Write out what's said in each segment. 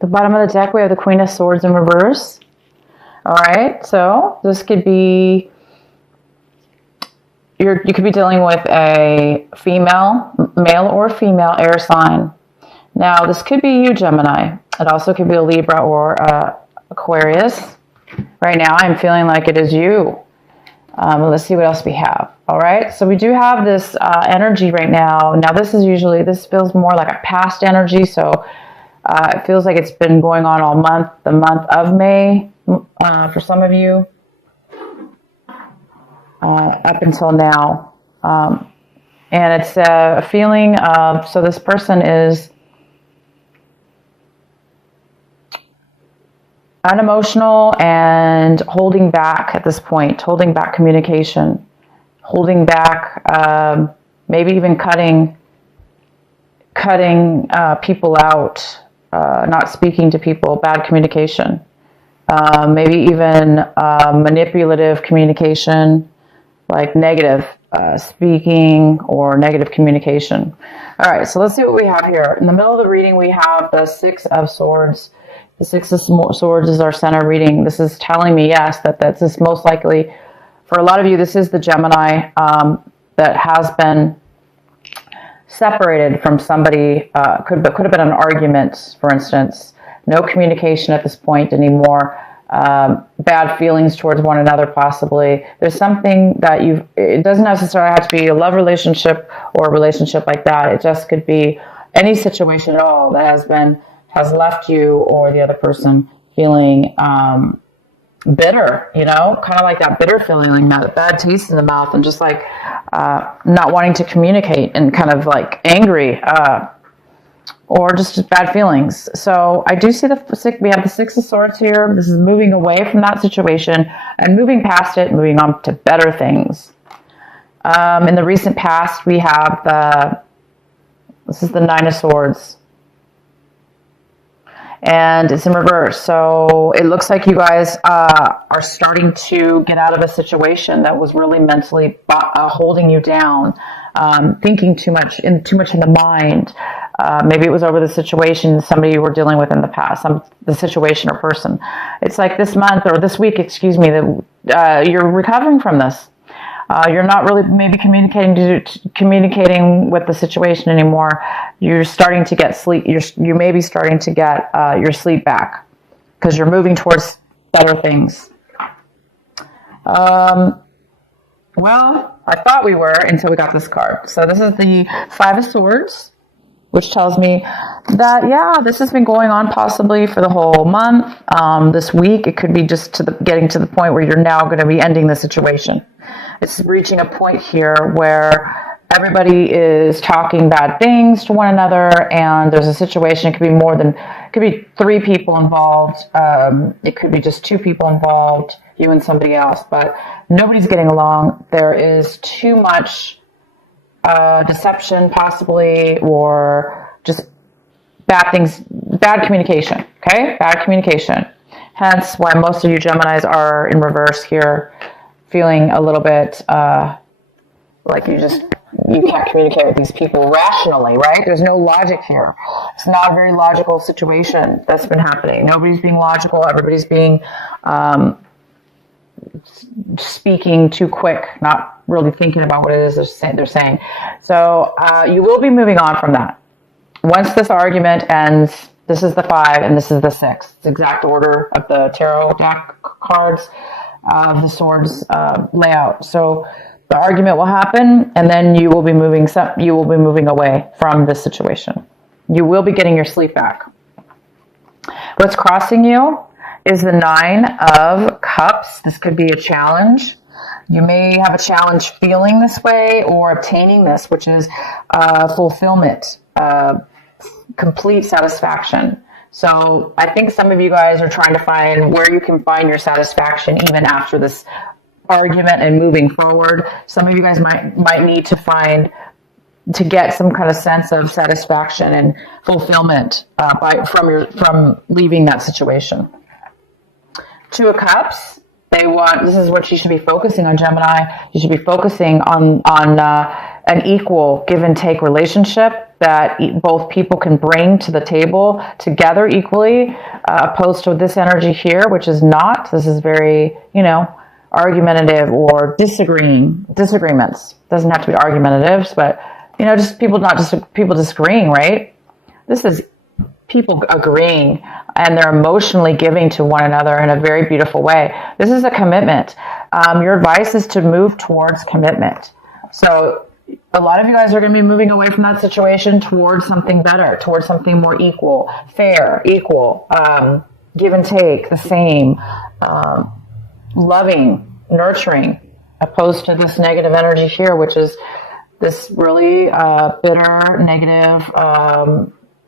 The bottom of the deck, we have the Queen of Swords in reverse. All right, so this could be, you could be dealing with a male or female air sign. Now, this could be you, Gemini. It also could be a Libra or Aquarius. Right now, I'm feeling like it is you. Let's see what else we have. All right, so we do have this energy right now. Now, this feels more like a past energy, so it feels like it's been going on all month, the month of May, for some of you, up until now. And it's a feeling of, so this person is unemotional and holding back at this point, holding back communication, holding back, maybe even cutting people out, not speaking to people, bad communication, maybe even manipulative communication, like negative speaking or negative communication. All right, so let's see what we have here. In the middle of the reading, we have the Six of Swords. The Six of Swords is our center reading. This is telling me, yes, that this is most likely, for a lot of you, this is the Gemini that has been separated from somebody. Could have been an argument, for instance. No communication at this point anymore. Bad feelings towards one another, possibly. There's something that it doesn't necessarily have to be a love relationship or a relationship like that. It just could be any situation at all that has left you or the other person feeling bitter, kind of like that bitter feeling, like that bad taste in the mouth, and just like not wanting to communicate and kind of like angry, or just bad feelings. So I do see we have the Six of Swords here. This is moving away from that situation and moving past it, moving on to better things. In the recent past, we have this is the Nine of Swords. And it's in reverse. So it looks like you guys are starting to get out of a situation that was really mentally holding you down, thinking too much in the mind. Maybe it was over the situation somebody you were dealing with in the past, the situation or person. It's like this month or this week, excuse me, that you're recovering from this. You're not really maybe communicating with the situation anymore. You're starting to get sleep. You may be starting to get your sleep back because you're moving towards better things. Well, I thought we were until we got this card. So this is the Five of Swords, which tells me that, yeah, this has been going on possibly for the whole month. This week, it could be just getting to the point where you're now going to be ending the situation. It's reaching a point here where everybody is talking bad things to one another, and there's a situation. It could be three people involved. It could be just two people involved, you and somebody else, but nobody's getting along. There is too much deception, possibly, or just bad communication. Okay, bad communication. Hence, why most of you Geminis are in reverse here, feeling a little bit like you can't communicate with these people rationally, right? There's no logic here. It's not a very logical situation that's been happening. Nobody's being logical. Everybody's being speaking too quick, not really thinking about what it is they're saying. So you will be moving on from that. Once this argument ends, this is the 5 and this is the 6. It's the exact order of the tarot deck cards of the swords layout. So the argument will happen, and then you will be moving away from this situation. You will be getting your sleep back. What's crossing you is the 9 of Cups. This could be a challenge. You may have a challenge feeling this way or obtaining this, which is fulfillment, complete satisfaction. So I think some of you guys are trying to find where you can find your satisfaction even after this argument and moving forward. Some of you guys might need to get some kind of sense of satisfaction and fulfillment from leaving that situation. 2 of Cups. This is what you should be focusing on, Gemini. You should be focusing on an equal give and take relationship. that both people can bring to the table together equally, opposed to this energy here, which is not. This is very, argumentative or disagreements. Doesn't have to be argumentatives, but just people disagreeing, right? This is people agreeing, and they're emotionally giving to one another in a very beautiful way. This is a commitment. Your advice is to move towards commitment. So a lot of you guys are going to be moving away from that situation towards something better, towards something more equal, fair, equal, give and take, the same, loving, nurturing, opposed to this negative energy here, which is this really bitter, negative,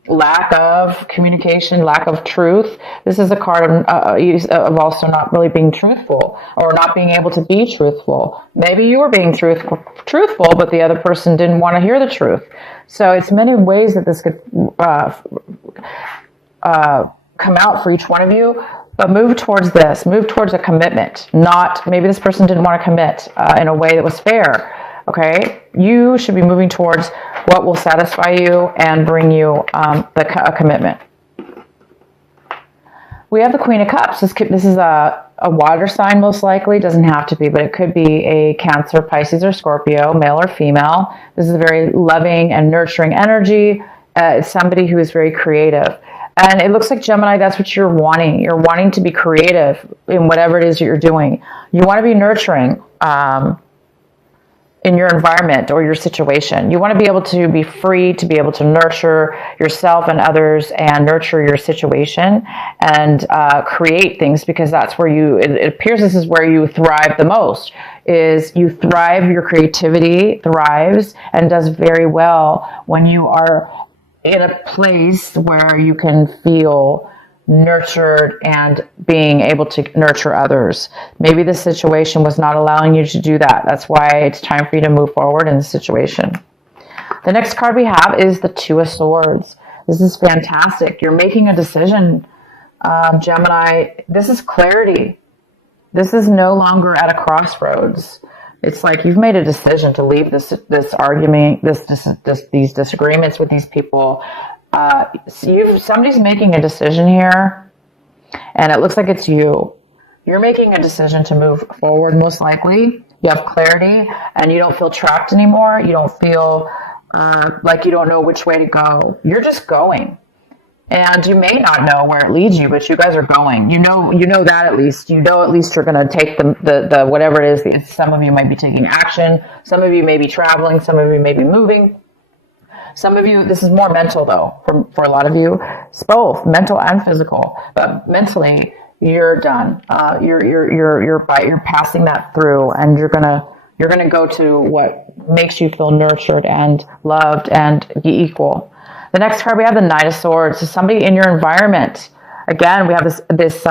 lack of communication, lack of truth. This is a card of also not really being truthful, or not being able to be truthful. Maybe you were being truthful, but the other person didn't want to hear the truth. So it's many ways that this could come out for each one of you. But move towards this. Move towards a commitment. Not, maybe this person didn't want to commit in a way that was fair. Okay, you should be moving towards what will satisfy you and bring you a commitment. We have the Queen of Cups. This is a water sign, most likely. Doesn't have to be, but it could be a Cancer, Pisces, or Scorpio, male or female. This is a very loving and nurturing energy. It's somebody who is very creative. And it looks like, Gemini, that's what you're wanting. You're wanting to be creative in whatever it is that you're doing. You want to be nurturing in your environment or your situation. You want to be able to be free to be able to nurture yourself and others, and nurture your situation, and create things, because that's where it appears this is where you thrive the most. Is you thrive, your creativity thrives and does very well when you are in a place where you can feel nurtured and being able to nurture others. Maybe the situation was not allowing you to do that. That's why it's time for you to move forward in the situation. The next card we have is the Two of Swords. This is fantastic. You're making a decision, Gemini. This is clarity. This is no longer at a crossroads. It's like you've made a decision to leave this argument, these disagreements with these people. Somebody's making a decision here, and it looks like it's you. You're making a decision to move forward, most likely. You have clarity, and you don't feel trapped anymore. You don't feel like you don't know which way to go. You're just going. And you may not know where it leads you, but you guys are going. You know that at least. You know at least you're going to take the whatever it is. Some of you might be taking action. Some of you may be traveling. Some of you may be moving. Some of you, this is more mental though. For a lot of you, it's both mental and physical. But mentally, you're done. You're passing that through, and you're gonna go to what makes you feel nurtured and loved and be equal. The next card we have the Knight of Swords. So somebody in your environment. Again, we have this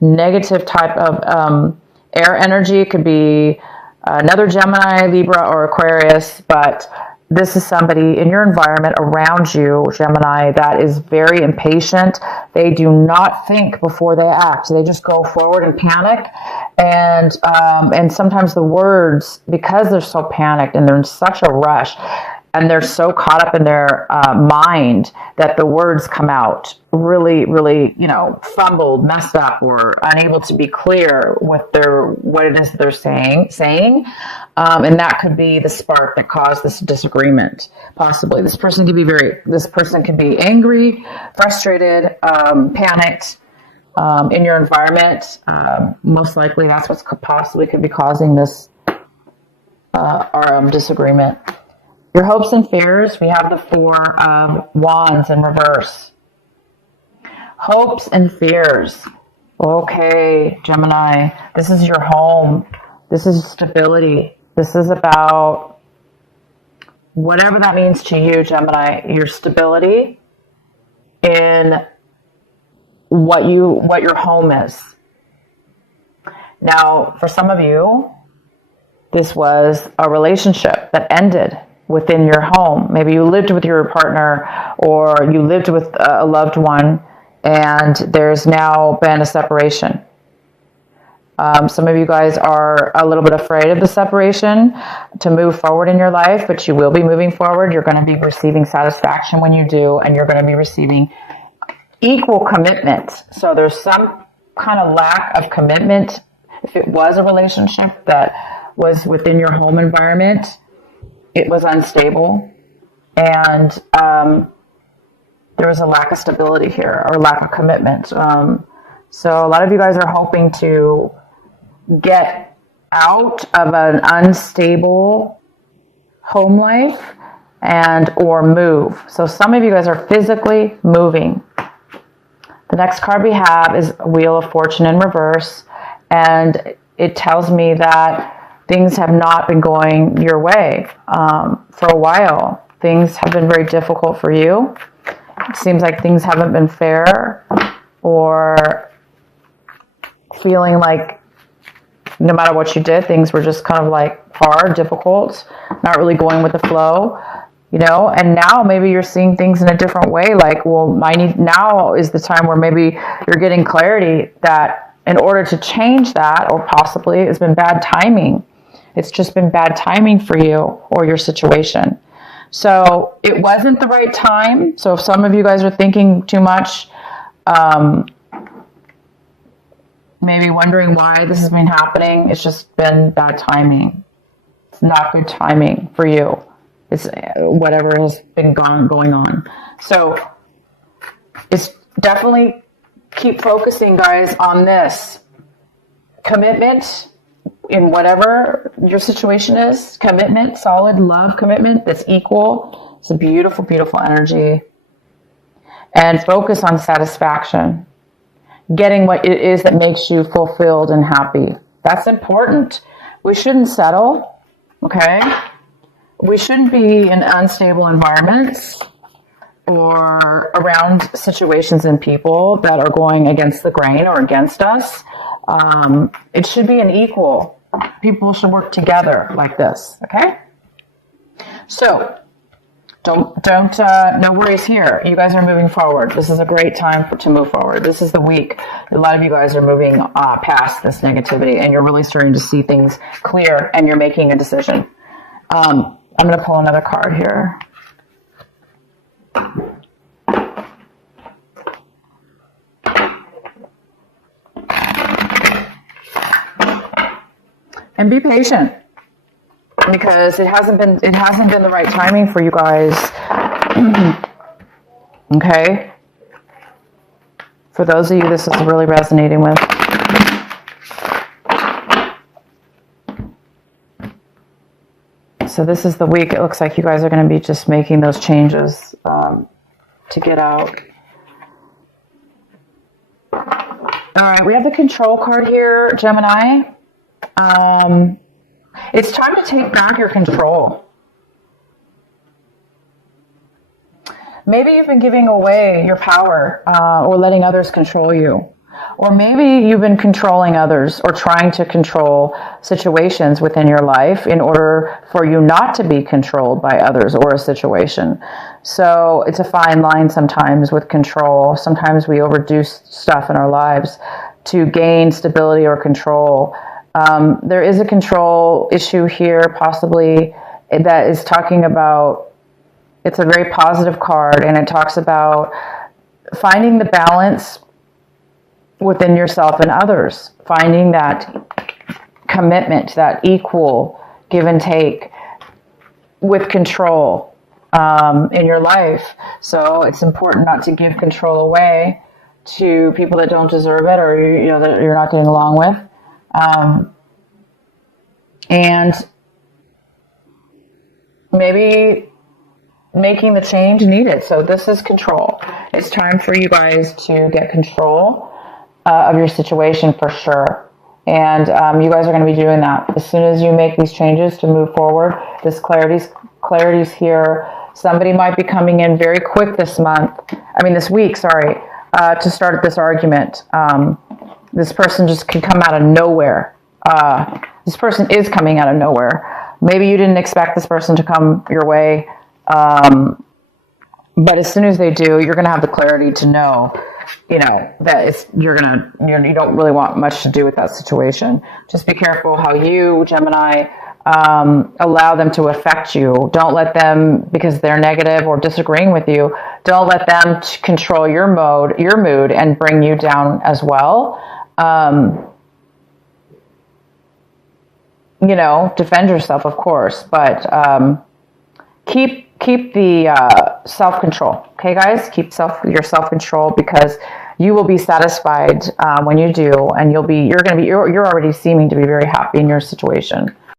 negative type of air energy. It could be another Gemini, Libra, or Aquarius, but this is somebody in your environment around you, Gemini, that is very impatient. They do not think before they act. They just go forward and panic. And sometimes the words, because they're so panicked and they're in such a rush, and they're so caught up in their mind that the words come out really, really, fumbled, messed up, or unable to be clear with what it is they're saying. And that could be the spark that caused this disagreement. Possibly, this person can be angry, frustrated, panicked in your environment. Most likely, that's what's possibly could be causing this disagreement. Your hopes and fears, we have the Four of Wands in reverse. Hopes and fears. Okay, Gemini, this is your home. This is stability. This is about whatever that means to you, Gemini, your stability in what your home is. Now, for some of you, this was a relationship that ended within your home. Maybe you lived with your partner, or you lived with a loved one, and there's now been a separation. Some of you guys are a little bit afraid of the separation to move forward in your life, but you will be moving forward. You're going to be receiving satisfaction when you do, and you're going to be receiving equal commitment. So there's some kind of lack of commitment. If it was a relationship that was within your home environment, it was unstable, and there was a lack of stability here, or lack of commitment. So a lot of you guys are hoping to get out of an unstable home life and or move. So some of you guys are physically moving. The next card we have is Wheel of Fortune in reverse, and it tells me that things have not been going your way for a while. Things have been very difficult for you. It seems like things haven't been fair, or feeling like no matter what you did, things were just kind of like hard, difficult, not really going with the flow, you know. And now maybe you're seeing things in a different way. Like, well, now is the time where maybe you're getting clarity that in order to change that, or possibly it's been bad timing. It's just been bad timing for you or your situation. So it wasn't the right time. So if some of you guys are thinking too much, maybe wondering why this has been happening, it's just been bad timing. It's not good timing for you. It's whatever has been going on. So it's definitely keep focusing, guys, on this commitment in whatever your situation is. Commitment, solid love commitment that's equal. It's a beautiful, beautiful energy. And focus on satisfaction. Getting what it is that makes you fulfilled and happy. That's important. We shouldn't settle, okay? We shouldn't be in unstable environments or around situations and people that are going against the grain or against us. It should be an equal. People should work together like this, okay? So, no worries here. You guys are moving forward. This is a great time to move forward. This is the week. A lot of you guys are moving past this negativity, and you're really starting to see things clear, and you're making a decision. I'm going to pull another card here. And be patient, because it hasn't been the right timing for you guys. Okay? For those of you this is really resonating with. So this is the week it looks like you guys are going to be just making those changes to get out. All right, we have the control card here, Gemini. It's time to take back your control. Maybe you've been giving away your power or letting others control you. Or maybe you've been controlling others or trying to control situations within your life in order for you not to be controlled by others or a situation. So it's a fine line sometimes with control. Sometimes we overdo stuff in our lives to gain stability or control. There is a control issue here, possibly, that is talking about, it's a very positive card, and it talks about finding the balance within yourself and others, finding that commitment, that equal give and take with control in your life. So it's important not to give control away to people that don't deserve it, or that you're not getting along with. And maybe making the change needed. So this is control. It's time for you guys to get control of your situation for sure. And you guys are going to be doing that. As soon as you make these changes to move forward, this clarity's here. Somebody might be coming in very quick this week, to start this argument. This person just can come out of nowhere. This person is coming out of nowhere. Maybe you didn't expect this person to come your way. But as soon as they do, you're going to have the clarity to know you know, that it's, you don't really want much to do with that situation. Just be careful how you, Gemini, allow them to affect you. Don't let them, because they're negative or disagreeing with you, don't let them control your mood and bring you down as well. You know, defend yourself, of course, but keep the self-control. Okay, guys, keep your self-control, because you will be satisfied when you do, and you're already seeming to be very happy in your situation.